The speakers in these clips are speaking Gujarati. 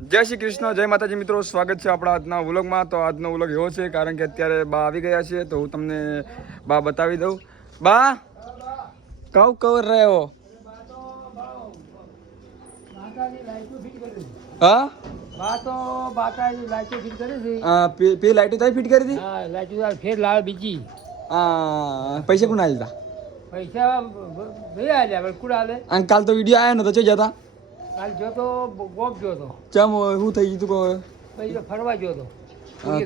જય શ્રી કૃષ્ણ, જય માતાજી મિત્રો, સ્વાગત છે આપણા આજના વ્લોગમાં। તો આજનો વ્લોગ એવો છે કારણ કે અત્યારે બા આવી ગયા છે, તો હું તમને બા બતાવી દઉં। બા કઉ કવર રહ્યો હા બા તો બાટાની લાઈટો ફિટ કરી હતી. પે લાઈટો તારી ફિટ કરી હતી। હા લાઈટો ફેર લાવે બીજી. પૈસા કોણ આલ્યા પૈસા ભાઈ આલ્યા હવે કુડ આલે. અને કાલ તો વિડીયો આવ્યો નતો, ચો જતા કાલ જોતો ગોપ જોતો ચમ શું થઈ ગયું તું પછી તો ફરવા જોતો.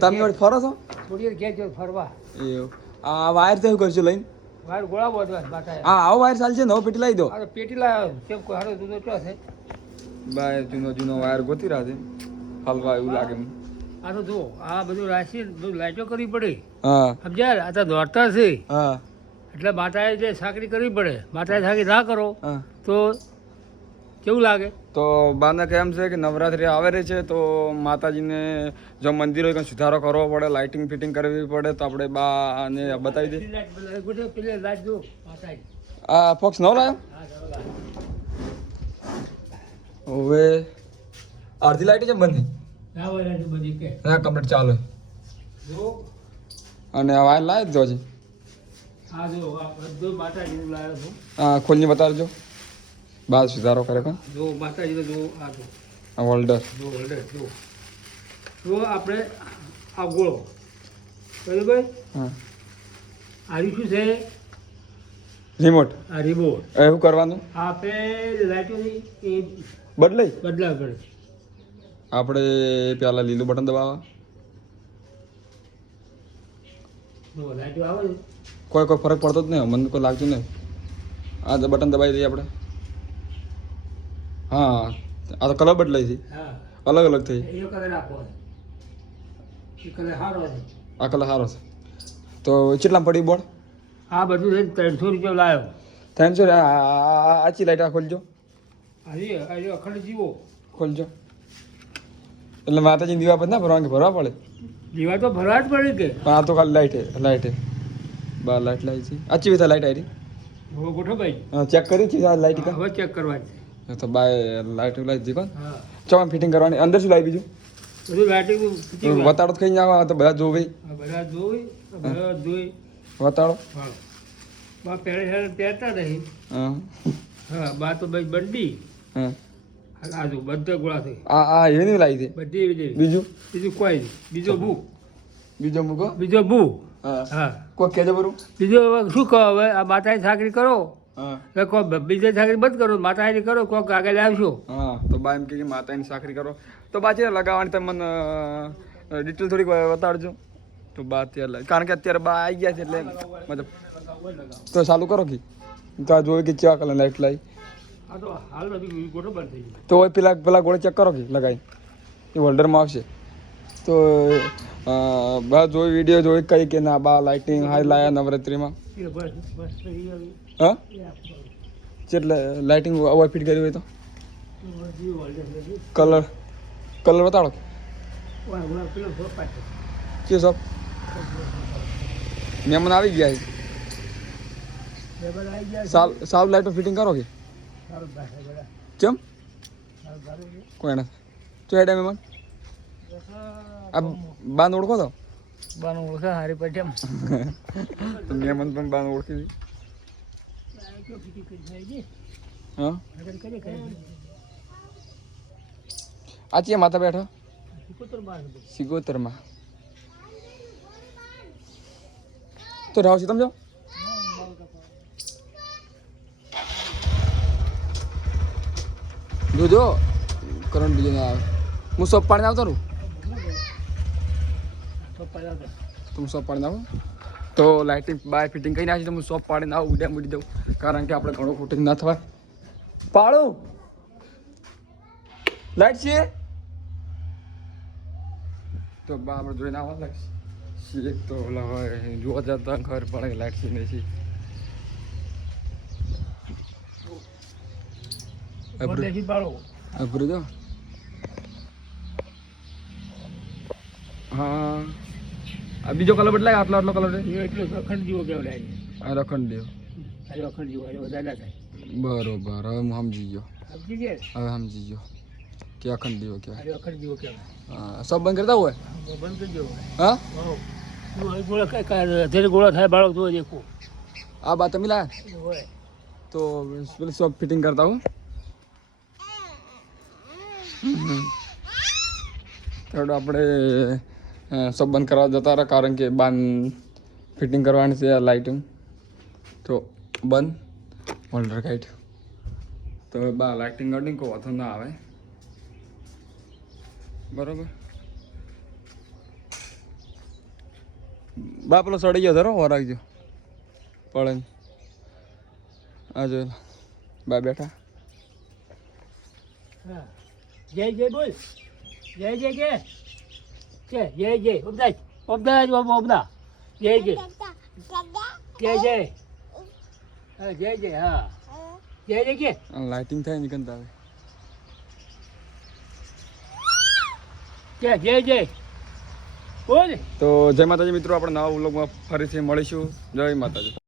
તમે વળી ફરો છો થોડી ઘેર જોતો ફરવા. એવું આ વાયર તો શું કરશો લઈને બહાર ગોળા બોધવા બાટા. હા આવો વાયર ચાલશે નવો પેટી લાવી દો। આ તો પેટી લાવ્યો કેમ કોઈ હારો દૂધો ચો છે. બાય જૂનો જૂનો વાયર ગોતી રહ્યા છે, હલવા એવું લાગે મને। આ તો જુઓ આ બધું રાશી બધું લાઈટો કરવી પડે હા સમજ્યા। આ તો દોડતા છે હા એટલે બાટાએ જે સાકરી કરવી પડે। બાટાએ સાકરી ના કરો હા તો કેવું લાગે। તો બાને કેમ છે કે નવરાત્રિ આવે રહી છે, તો માતાજીને જો મંદિર હોય કંઈ સુધારો કરવો પડે, લાઇટિંગ ફિટિંગ કરવી પડે, તો આપણે બાને બતાવી દઈએ। પેલી લાઈટ જો બાટાએ. આ ફોક્સ નવો લાવ્યો હવે અડધી લાઇટ છે બંધ ના હોય લાઈટ બધી કે હા કમ્પ્લીટ ચાલુ જો અને આ વાયર લાવી દો છે। આ જો આ બધું માતાજીનું લાવ્યો છું। હા ખોલીને બતાવજો બા સુધારો કરે પણ જો માતાજીનો જો આ જો આ હોલ્ડર જો હોલ્ડર જો જો આપણે આ ગોળો બરાબર હા આ શું છે રિમોટ આ રિમોટ એવું કરવાનું આ પેલી લાઈટોની એ બદલાઈ બદલાવ પડે છે। આપણે પેલા લીલું બટન દબાવવા જો લાઈટો આવે ને કોઈ ફરક પડતો જ નહીં, મને કોઈ લાગતું નહીં। આ બટન દબાવી દઈએ આપણે। હા આ તો કલર બદલાઈ છે, હા અલગ અલગ થઈ। એ કલર આપો એ કલર સારો છે। આ કલર સારો છે, તો કેટલામાં પડી બોર્ડ આ બધું છે 300 રૂપિયા લાવ્યો। Thank you. આછી લાઈટ આ ખોલજો આજે અખંડ જીવો ખોલજો, એટલે માતાજી દીવા પર ના ભરવા પડે। દીવા તો ભરવા જ પડે કે પણ આ તો ખાલી લાઈટ બાર લાઈટ લાવી છે। આછી વિથા લાઈટ આવી હવે ગોઠો ભાઈ હા ચેક કરી છે આ લાઈટ હવે ચેક કરવા છે। તો બાય લાઈટ લાવી દીધી કોણ હા ચોમાં ફિટિંગ કરવાની અંદર શું લાવી બીજું બધું લાઈટિંગ વતાડો તો ખાઈ જાવ તો બધા જોવે બધા જોઈ વતાડો હા બા પહેરતા નહીં હા હા બા તો ભાઈ બંડી હા આજુ બધા ગોળા થઈ આ એવી નહીં લાવી છે બધી એવી જેવી બીજું બીજું કોઈ નહીં બીજો મૂકો બીજો બુ હા હા કોઈ કહેજો બરું બીજો હવે શું કહો હવે આ માતાની સાકરી કરો હા એટલે કોઈ બીજી સાકરી બંધ કરો માતાની કરો કોઈક આગળ આવશો હા તો બા એમ કે માતાની સાકરી કરો તો બા છે લગાવવાની તમે મને ડિટેલ થોડીક બતાડજો તો બા અત્યારે કારણ કે અત્યારે બા આવી ગયા છે એટલે મતલબ તો ચાલુ કરો કે જોયું કે કેવા કલર લાઈટ લાવી આ તો હાલ નથી ગોઠો બંધ થઈ ગયો તો પેલા ગોળે ચેક કરો કે લગાવી એ હોલ્ડરમાં આવશે તો બસ જોઈ વિડીયો જોઈ કઈ કે ના બા લાઇટિંગ હાઈ લાયા નવરાત્રિમાં બસ હા એટલે લાઇટિંગ અવાજ ફિટ કરી હોય તો કલર બતાડો કે સબ મહેમાન આવી ગયા છે સાવ લાઇટો ફિટિંગ કરો કે કેમ કોઈ નથી તો હેડા મહેમાન આ બાન ઓળખો તો બાનું ઓળખે હારી પટેમ તો મહેમાન પણ બાન ઓળખી હા આ છે માતા બેઠા સિગોતરમાં તો રાવ છે તમે જાઓ જોજો કરંટ બીજો ના આવે હું સોપ પાડીને આવતો રહું તમે સોપ પાડીને આવો તો લાઇટિંગ બાય ફિટિંગ કરી નાખી તો હું સોપ પાડીને આવું ઉડ્યા મૂડી દઉં કારણ કે આપણે ઘણું ફૂટિંગ ના થવાય પાડું લાઈટ છે તો બા આપણે જોઈને આવવા લાગશે એક તો ઓલા હોય જોવા જતા ખબર પડે કે લાઈટ છે નહીં છે અભરું જો હા આ બીજો કલર બદલાય આટલો આટલો કલર એટલો અખંડ જીવો કેવડાય આ રખંડ દેવ અખંડ જીવો વધારે ના થાય બરોબર હવે હું સમજી ગયો સમજી ગયા હવે સમજી ગયો કે અખંડ દીવો કહેવાય? અરે અખંડ દીવો કહેવાય. હા, સબ બંધ કરતા હોય? બંધ કરી દેવો. હા, ગોળા કઈ ગોળા થાય બાળક તો દેખો આ બાત તમે લાયા હોય. તો પેલી સબ ફિટિંગ કરતા હો. થોડું આપણે સબ બંધ કરવા જતા રહ્યા કારણ કે બાન ફિટિંગ કરવાની છે લાઇટિંગ. તો બંધ હોલ્ડર કાઢ તો બા લાઇટિંગ ગાર્ડિંગ કોઈ વાંધો ના આવે બરોબર. બા પેલો સડી ગયો ધરો હો રાખજો પડે આ જો બા બેઠા. હા જય જય બોલ જય જય કે જય જય ઓબદાજ ઓબદાજ ઓબદા જય જય જય જય હા જય જય હા જય જય કે લાઇટિંગ થાય ને કંતા આવે કે જય જય બોલ. તો જય માતાજી મિત્રો, આપણે નવા વ્લોગમાં ફરીથી મળીશું. જય માતાજી.